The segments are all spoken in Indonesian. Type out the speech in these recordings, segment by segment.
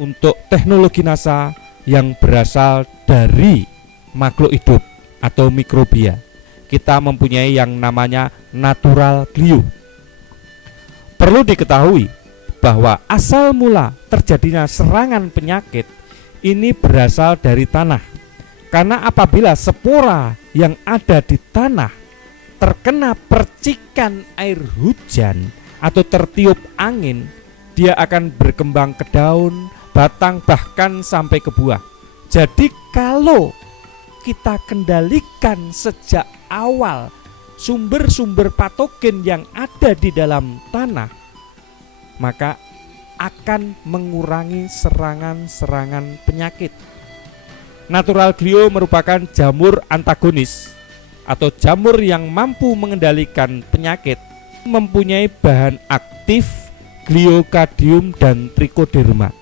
untuk teknologi NASA yang berasal dari makhluk hidup atau mikrobia. Kita mempunyai yang namanya natural glue. Perlu diketahui bahwa asal mula terjadinya serangan penyakit ini berasal dari tanah. Karena apabila spora yang ada di tanah terkena percikan air hujan atau tertiup angin, dia akan berkembang ke daun, batang, bahkan sampai ke buah. Jadi kalau kita kendalikan sejak awal sumber-sumber patogen yang ada di dalam tanah, maka akan mengurangi serangan-serangan penyakit. Natural glue merupakan jamur antagonis atau jamur yang mampu mengendalikan penyakit, mempunyai bahan aktif gliokadium dan trichoderma.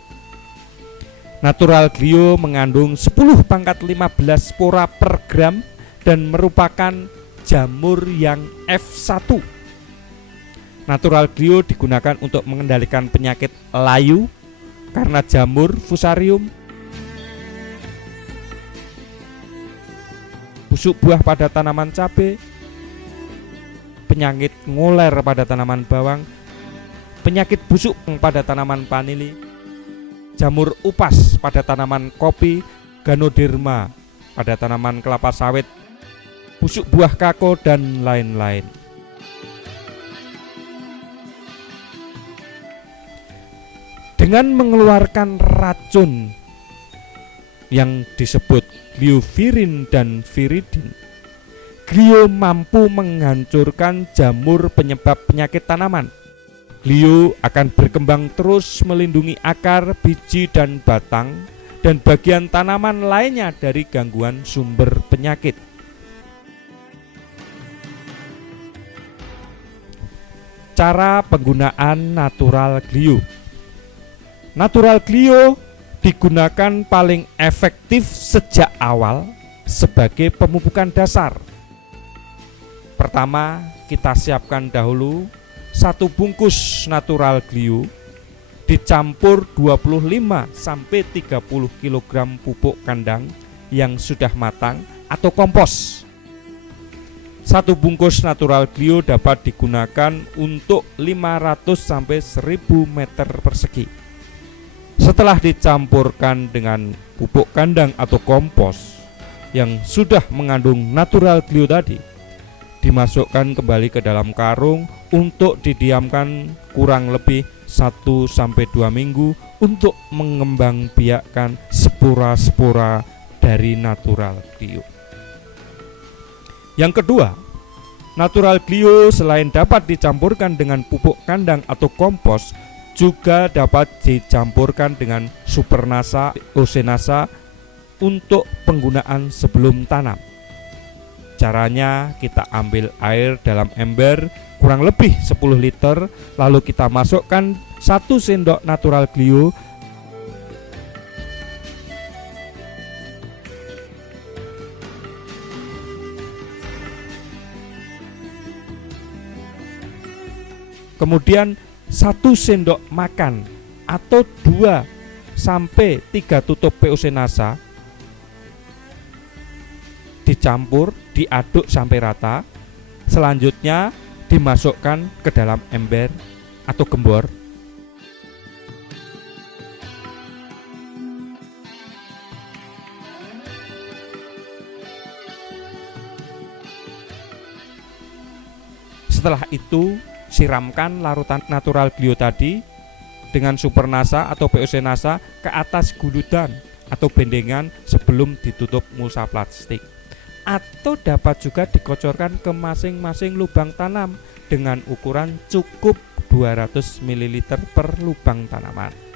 Natural glue mengandung 10⁻15 spora per gram dan merupakan jamur yang F1. Natural glue digunakan untuk mengendalikan penyakit layu karena jamur fusarium, busuk buah pada tanaman cabai, penyakit ngoler pada tanaman bawang, penyakit busuk pada tanaman vanili, jamur upas pada tanaman kopi, ganoderma pada tanaman kelapa sawit, busuk buah kakao, dan lain-lain. Dengan mengeluarkan racun yang disebut gliovirin dan viridin, glio mampu menghancurkan jamur penyebab penyakit tanaman. Glio akan berkembang terus melindungi akar, biji, dan batang, dan bagian tanaman lainnya dari gangguan sumber penyakit. Cara penggunaan natural glue. Natural glue digunakan paling efektif sejak awal sebagai pemupukan dasar. Pertama, kita siapkan dahulu 1 bungkus natural glue dicampur 25-30 kg pupuk kandang yang sudah matang atau kompos. 1 bungkus natural glue dapat digunakan untuk 500-1000 meter persegi. Setelah dicampurkan dengan pupuk kandang atau kompos yang sudah mengandung natural glue tadi, dimasukkan kembali ke dalam karung untuk didiamkan kurang lebih 1-2 minggu untuk mengembangbiakkan spora-spora dari natural glue. Yang kedua, natural glue selain dapat dicampurkan dengan pupuk kandang atau kompos, juga dapat dicampurkan dengan supernasa, osenasa untuk penggunaan sebelum tanam. Caranya, kita ambil air dalam ember kurang lebih 10 liter, lalu kita masukkan 1 sendok natural glue, kemudian 1 sendok makan atau 2-3 tutup POC NASA dicampur, diaduk sampai rata. Selanjutnya dimasukkan ke dalam ember atau gembor. Setelah itu, siramkan larutan natural glue tadi dengan supernasa atau POC NASA ke atas guludan atau bendengan sebelum ditutup mulsa plastik, atau dapat juga dikocorkan ke masing-masing lubang tanam dengan ukuran cukup 200 ml per lubang tanaman.